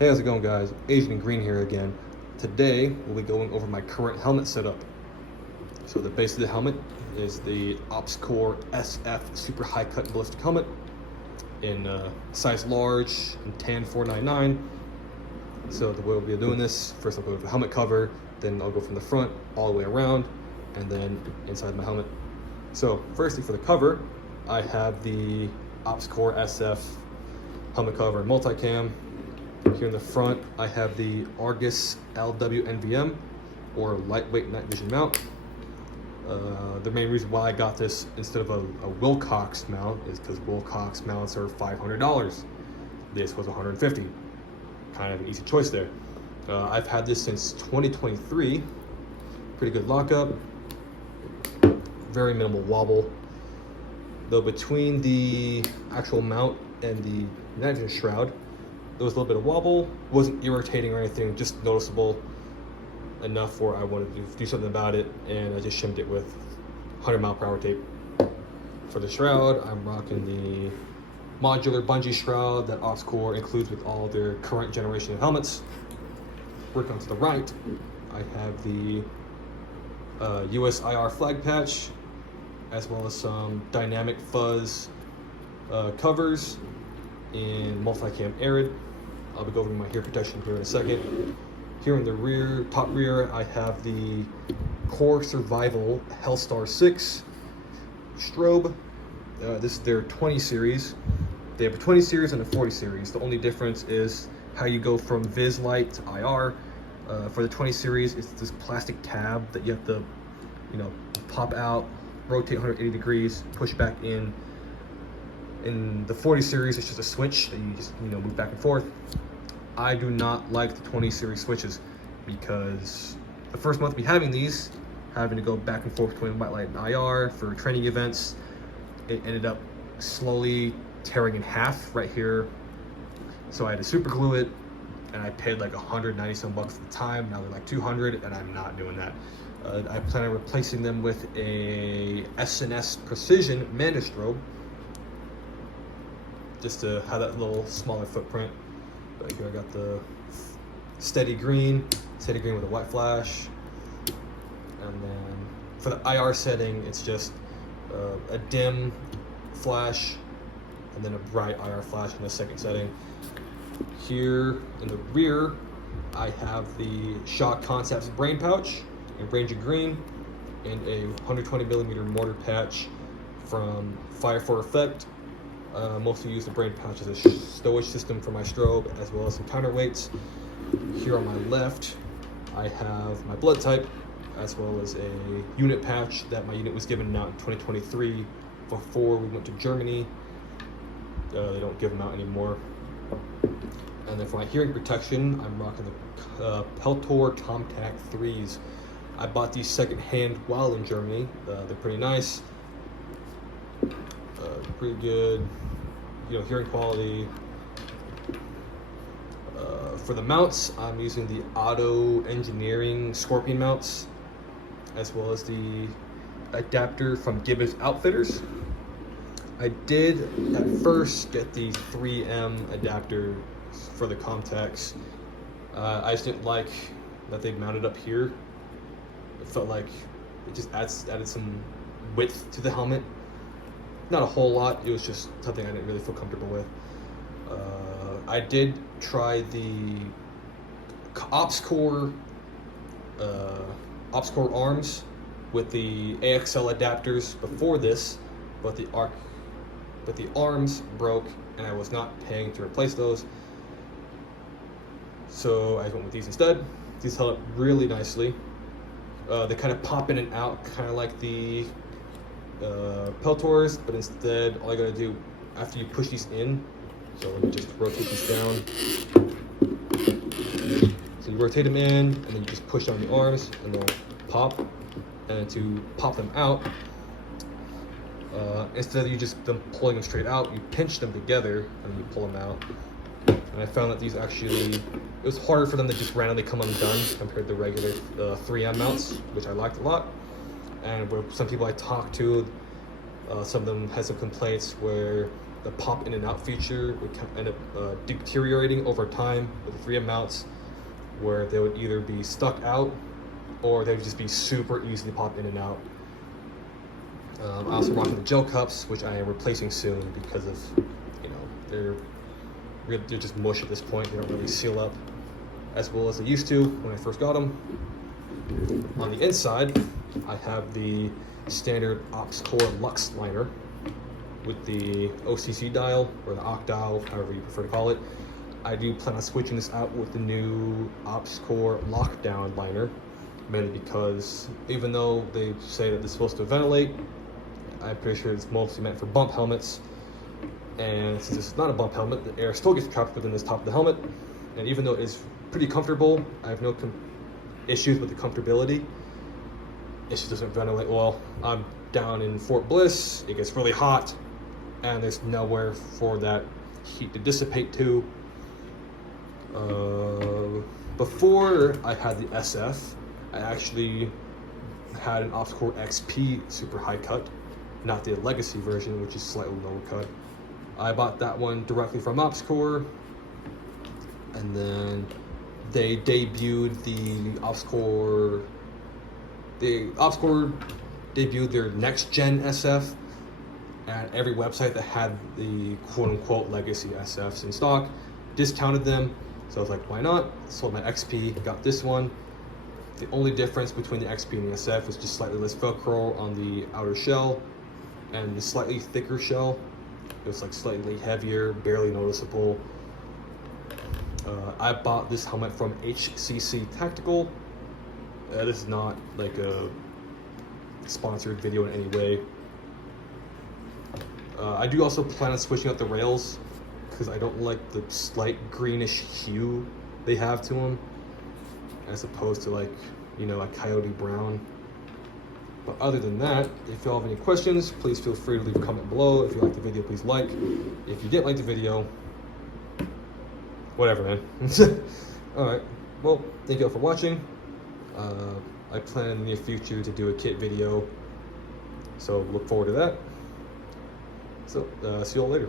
Hey, how's it going, guys? Asian and Green here again. Today, we'll be going over my current helmet setup. So the base of the helmet is the OTTO SF Super High Cut Ballistic Helmet in size large and tan 499. So the way we'll be doing this, first I'll go with the helmet cover, then I'll go from the front all the way around, and then inside my helmet. So firstly, for the cover, I have the OTTO SF helmet cover multicam. Here in the front, I have the Argus LWNVM, or lightweight night vision mount. The main reason why I got this instead of a Wilcox mount is because Wilcox mounts are $500. This was $150. Kind of an easy choice there. I've had this since 2023. Pretty good lockup. Very minimal wobble. Though between the actual mount and the night vision shroud, there was a little bit of wobble. It wasn't irritating or anything, just noticeable enough where I wanted to do something about it, and I just shimmed it with 100-mile-per-hour tape. For the shroud, I'm rocking the modular bungee shroud that OTTO includes with all their current generation of helmets. Working on to the right, I have the USIR flag patch, as well as some dynamic Fuzz covers in multicam arid. I'll be going over my hear protection here in a second. Here in the rear, top rear, I have the Core Survival Hel-Star 6 Strobe. This is their 20 series. They have a 20 series and a 40 series. The only difference is how you go from Vis Light to IR. For the 20 series, it's this plastic tab that you have to, pop out, rotate 180 degrees, push back in. In the 40 series, it's just a switch that you just, move back and forth. I do not like the 20 series switches because the first month we having these, having to go back and forth between white light and IR for training events, it ended up slowly tearing in half right here. So I had to super glue it, and I paid like 190 some bucks at the time. Now they're like 200, and I'm not doing that. I plan on replacing them with a S&S Precision Manda Strobe, just to have that little smaller footprint. But here I got the steady green with a white flash. And then for the IR setting, it's just a dim flash and then a bright IR flash in the second setting. Here in the rear, I have the Shock Concepts brain pouch in Ranger Green and a 120mm mortar patch from Fire for Effect. Mostly use the brain pouch as a stowage system for my strobe, as well as some counterweights. Here on my left, I have my blood type, as well as a unit patch that my unit was given out in 2023 before we went to Germany. They don't give them out anymore. And then for my hearing protection, I'm rocking the Peltor Comtac IIIs. I bought these secondhand while in Germany. They're pretty nice. Pretty good, hearing quality. For the mounts, I'm using the OTTO Engineering Scorpion mounts, as well as the adapter from Gibbous Outfitters. I did at first get the 3M adapter for the Comtacs. I just didn't like that they mounted up here. It felt like it just added some width to the helmet. Not a whole lot, it was just something I didn't really feel comfortable with. I did try the OTTO arms with the AXL adapters before this, but the arms broke and I was not paying to replace those. So I went with these instead. These held up really nicely. They kind of pop in and out, kind of like the Peltors, but instead all you gotta do after you push these in, so let me just rotate these down. So you rotate them in and then you just push down the arms and they'll pop. And to pop them out, instead of you just pulling them straight out, you pinch them together and you pull them out. And I found that these actually, it was harder for them to just randomly come undone compared to regular 3M mounts, which I liked a lot. And with some people I talked to, some of them had some complaints where the pop in and out feature would end up deteriorating over time with the 3M mounts, where they would either be stuck out or they would just be super easy to pop in and out. I also rocking the gel cups, which I am replacing soon because of, they're just mush at this point. They don't really seal up as well as they used to when I first got them. On the inside, I have the standard Ops Core Lux liner with the OCC dial, or the OCT dial, however you prefer to call it. I do plan on switching this out with the new Ops Core Lockdown liner, mainly because even though they say that it's supposed to ventilate, I'm pretty sure it's mostly meant for bump helmets. And since this is not a bump helmet, the air still gets trapped within this top of the helmet. And even though it is pretty comfortable, I have no issues with the comfortability. It just doesn't ventilate well. I'm down in Fort Bliss, it gets really hot, and there's nowhere for that heat to dissipate to. Before I had the SF, I actually had an Ops Core XP super high cut, not the legacy version, which is slightly lower cut. I bought that one directly from Ops Core, and then they debuted the Ops Core debuted their next gen SF, and every website that had the quote-unquote legacy SFs in stock discounted them. So I was like, why not? Sold my XP, got this one. The only difference between the XP and the SF was just slightly less Velcro on the outer shell and the slightly thicker shell. It was like slightly heavier, barely noticeable. I bought this helmet from HCC Tactical. This is not like a sponsored video in any way. I do also plan on switching out the rails because I don't like the slight greenish hue they have to them, as opposed to like, a coyote brown. But other than that, if you all have any questions, please feel free to leave a comment below. If you like the video, please like. If you didn't like the video, whatever, man. Alright, well, thank you all for watching. I plan in the near future to do a kit video, so look forward to that. So, see you all later.